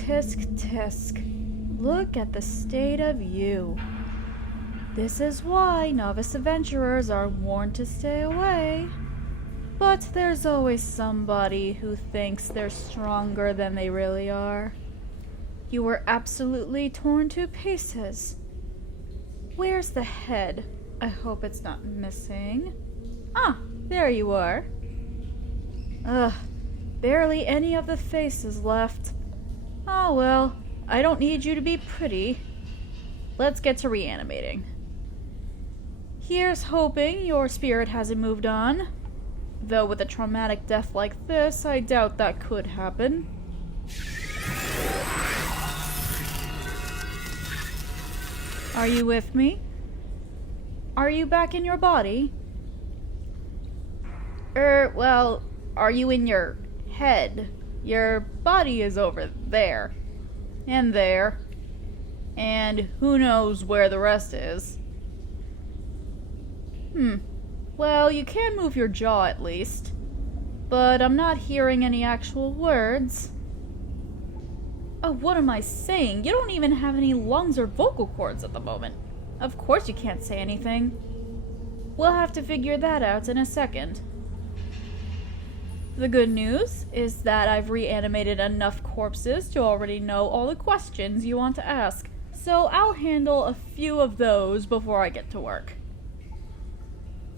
tisk, tisk. Look at the state of you. This is why novice adventurers are warned to stay away. But there's always somebody who thinks they're stronger than they really are. You were absolutely torn to pieces. Where's the head? I hope it's not missing. Ah, there you are. Ugh, barely any of the faces left. Oh well, I don't need you to be pretty. Let's get to reanimating. Here's hoping your spirit hasn't moved on. Though with a traumatic death like this, I doubt that could happen. Are you with me? Are you back in your body? Well, are you in your head? Your body is over there. And there. And who knows where the rest is. Well, you can move your jaw at least. But I'm not hearing any actual words. Oh, what am I saying? You don't even have any lungs or vocal cords at the moment. Of course you can't say anything. We'll have to figure that out in a second. The good news is that I've reanimated enough corpses to already know all the questions you want to ask, so I'll handle a few of those before I get to work.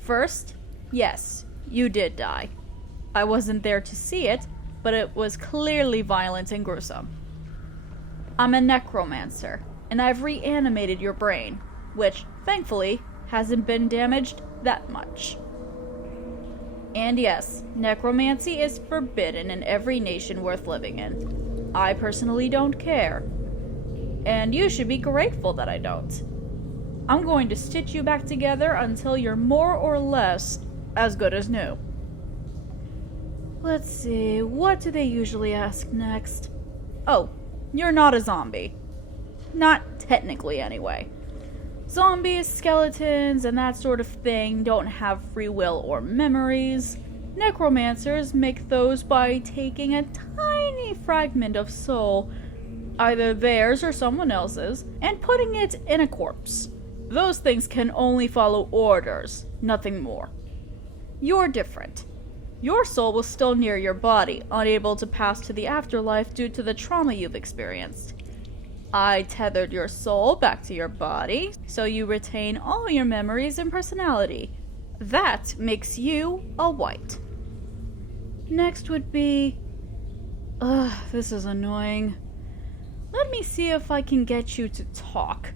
First, yes, you did die. I wasn't there to see it, but it was clearly violent and gruesome. I'm a necromancer, and I've reanimated your brain, which, thankfully, hasn't been damaged that much. And yes, necromancy is forbidden in every nation worth living in. I personally don't care. And you should be grateful that I don't. I'm going to stitch you back together until you're more or less as good as new. Let's see, what do they usually ask next? Oh, you're not a zombie. Not technically, anyway. Zombies, skeletons, and that sort of thing don't have free will or memories. Necromancers make those by taking a tiny fragment of soul, either theirs or someone else's, and putting it in a corpse. Those things can only follow orders, nothing more. You're different. Your soul was still near your body, unable to pass to the afterlife due to the trauma you've experienced. I tethered your soul back to your body, so you retain all your memories and personality. That makes you a wight. Next would be... this is annoying. Let me see if I can get you to talk.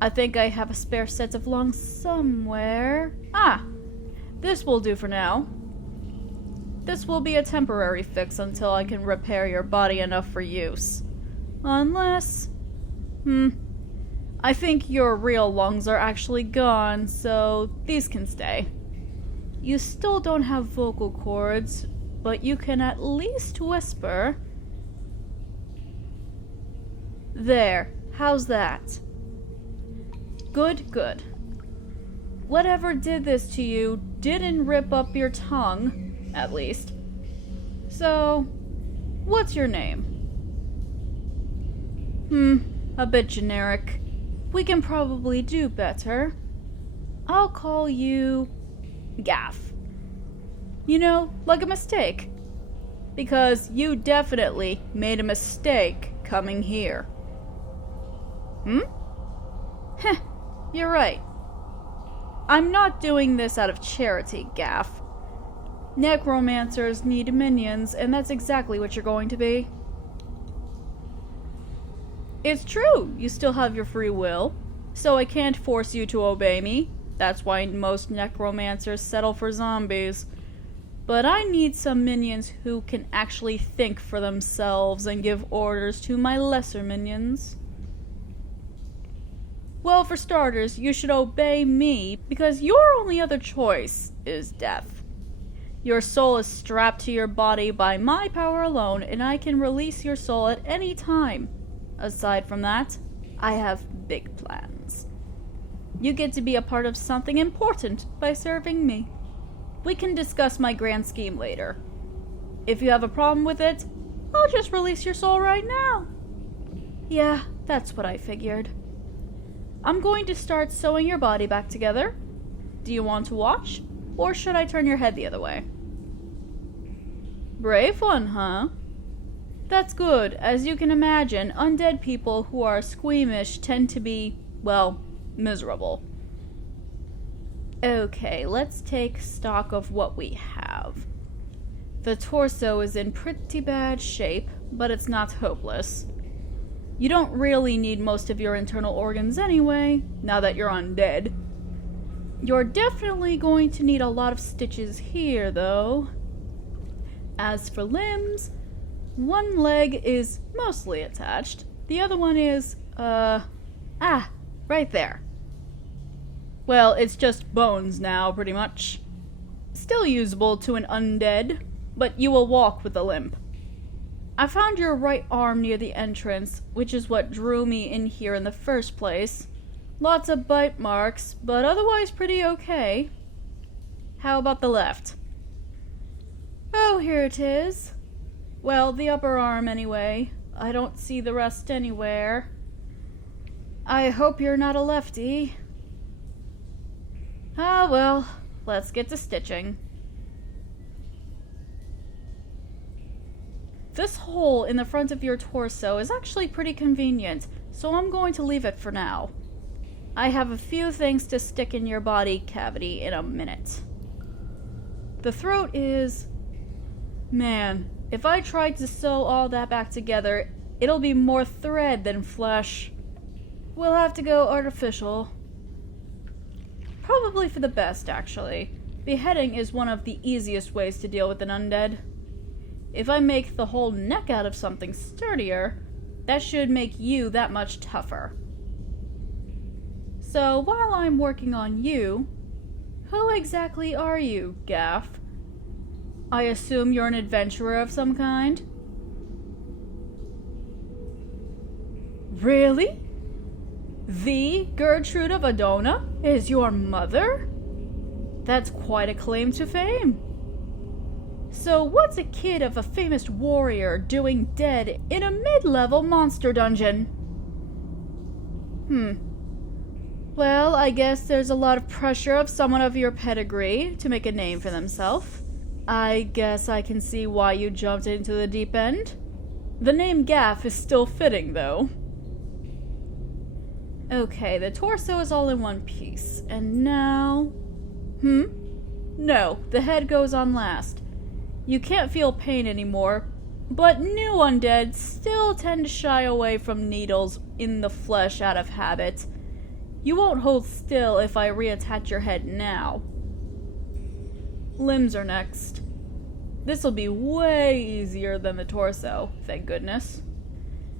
I think I have a spare set of lungs somewhere. Ah! This will do for now. This will be a temporary fix until I can repair your body enough for use. Unless... I think your real lungs are actually gone, so these can stay. You still don't have vocal cords, but you can at least whisper. There, how's that? Good, good. Whatever did this to you didn't rip up your tongue, at least. So, what's your name? A bit generic. We can probably do better. I'll call you... Gaff. You know, like a mistake. Because you definitely made a mistake coming here. Heh, you're right. I'm not doing this out of charity, Gaff. Necromancers need minions, and that's exactly what you're going to be. It's true, you still have your free will, so I can't force you to obey me. That's why most necromancers settle for zombies. But I need some minions who can actually think for themselves and give orders to my lesser minions. Well, for starters, you should obey me, because your only other choice is death. Your soul is strapped to your body by my power alone, and I can release your soul at any time. Aside from that, I have big plans. You get to be a part of something important by serving me. We can discuss my grand scheme later. If you have a problem with it, I'll just release your soul right now. Yeah, that's what I figured. I'm going to start sewing your body back together. Do you want to watch? Or should I turn your head the other way? Brave one, huh? That's good. As you can imagine, undead people who are squeamish tend to be, well, miserable. Okay, let's take stock of what we have. The torso is in pretty bad shape, but it's not hopeless. You don't really need most of your internal organs anyway, now that you're undead. You're definitely going to need a lot of stitches here, though. As for limbs, one leg is mostly attached. The other one is, right there. Well, it's just bones now, pretty much. Still usable to an undead, but you will walk with a limp. I found your right arm near the entrance, which is what drew me in here in the first place. Lots of bite marks, but otherwise pretty okay. How about the left? Oh, here it is. Well, the upper arm anyway. I don't see the rest anywhere. I hope you're not a lefty. Ah, well, let's get to stitching. This hole in the front of your torso is actually pretty convenient, so I'm going to leave it for now. I have a few things to stick in your body cavity in a minute. The throat is... Man, if I tried to sew all that back together, it'll be more thread than flesh. We'll have to go artificial. Probably for the best, actually. Beheading is one of the easiest ways to deal with an undead. If I make the whole neck out of something sturdier, that should make you that much tougher. So while I'm working on you, who exactly are you, Gaff? I assume you're an adventurer of some kind? Really? The Gertrude of Adona is your mother? That's quite a claim to fame. So what's a kid of a famous warrior doing dead in a mid-level monster dungeon? Well, I guess there's a lot of pressure of someone of your pedigree to make a name for themselves. I guess I can see why you jumped into the deep end. The name Gaff is still fitting, though. Okay, the torso is all in one piece, and now... No, the head goes on last. You can't feel pain anymore, but new undead still tend to shy away from needles in the flesh out of habit. You won't hold still if I reattach your head now. Limbs are next. This'll be way easier than the torso, thank goodness.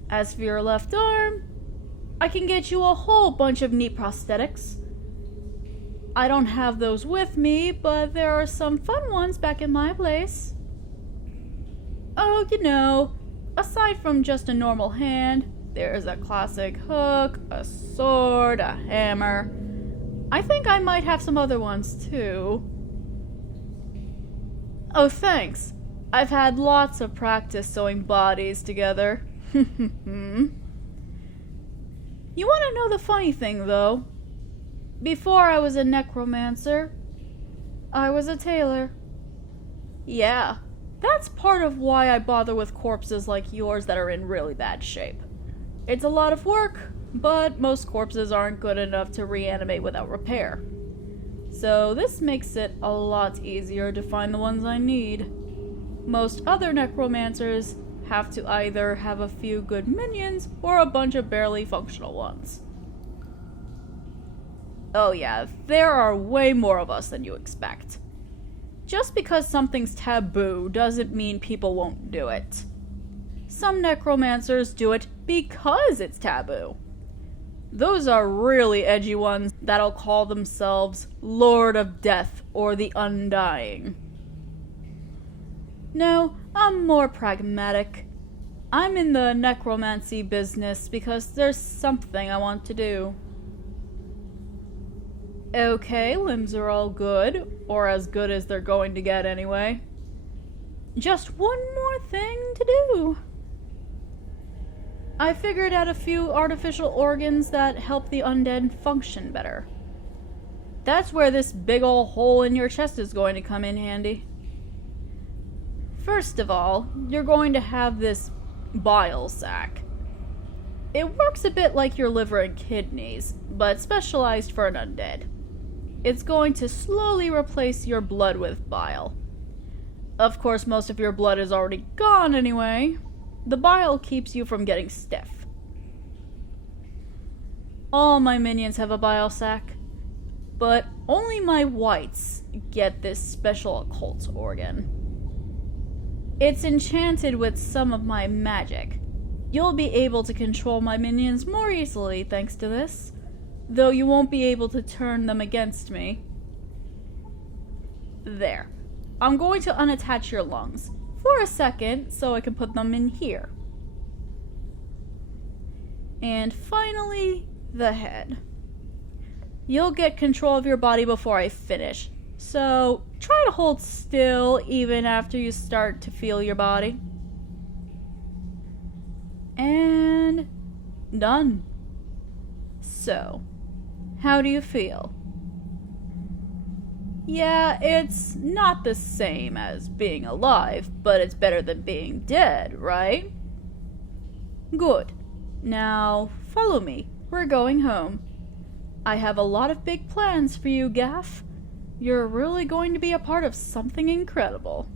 As for your left arm, I can get you a whole bunch of neat prosthetics. I don't have those with me, but there are some fun ones back in my place. Oh, you know, aside from just a normal hand, there's a classic hook, a sword, a hammer. I think I might have some other ones, too. Oh, thanks. I've had lots of practice sewing bodies together. You want to know the funny thing, though? Before I was a necromancer, I was a tailor. Yeah, that's part of why I bother with corpses like yours that are in really bad shape. It's a lot of work, but most corpses aren't good enough to reanimate without repair. So this makes it a lot easier to find the ones I need. Most other necromancers have to either have a few good minions or a bunch of barely functional ones. Oh yeah, there are way more of us than you expect. Just because something's taboo doesn't mean people won't do it. Some necromancers do it because it's taboo. Those are really edgy ones that'll call themselves Lord of Death or the Undying. No, I'm more pragmatic. I'm in the necromancy business because there's something I want to do. Okay, limbs are all good, or as good as they're going to get anyway. just one more thing to do. I figured out a few artificial organs that help the undead function better. That's where this big ol' hole in your chest is going to come in handy. First of all, you're going to have this bile sac. It works a bit like your liver and kidneys, but specialized for an undead. It's going to slowly replace your blood with bile. Of course, most of your blood is already gone anyway. The bile keeps you from getting stiff. All my minions have a bile sac, but only my whites get this special occult organ. It's enchanted with some of my magic. You'll be able to control my minions more easily thanks to this, though you won't be able to turn them against me. There. I'm going to unattach your lungs for a second so I can put them in here. And finally, the head. You'll get control of your body before I finish, so try to hold still even after you start to feel your body. And done. So, how do you feel? Yeah, it's not the same as being alive, but it's better than being dead, right? Good. Now, follow me. We're going home. I have a lot of big plans for you, Gaff. You're really going to be a part of something incredible.